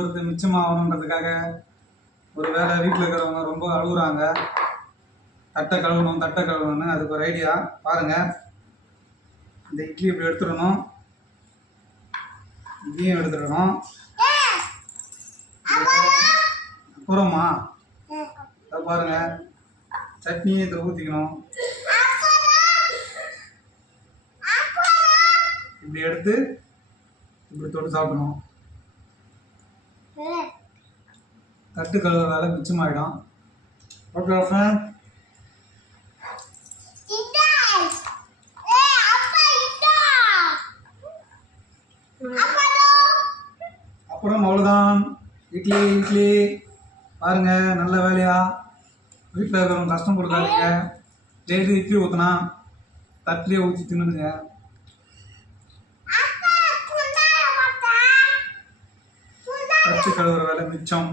ஒருத்தர் மிச்சமாகணுன்றதுக்காக ஒரு வேளை வீட்டில் இருக்கிறவங்க ரொம்ப அழுகுறாங்க. தட்டை கழுவணும் தட்டை கழுவணும்னு அதுக்கு ஒரு ஐடியா பாருங்கள் இந்த இட்லி இப்படி எடுத்துடணும்? இதையும் எடுத்துடணும். அப்புறமா அதை பாருங்க. சட்னியை இதில் ஊற்றிக்கணும் இப்படி எடுத்து இப்படி தொட்டு சாப்பிடணும். தட்டு கழுவுறதால வேலை மிச்சமாயிடும். ஓகே ஃப்ரெண்ட் அப்புறம் அவ்வளோதான் இட்லி இட்லி. பாருங்க நல்ல வேலையா? வீட்டில் இருக்கிறவங்க கஷ்டம் கொடுக்காதீங்க. டெய்லி இட்லி ஊற்றினா தட்டிலே ஊற்றி தின்னுடுங்க. தட்டு கழுவுற வேலை மிச்சம்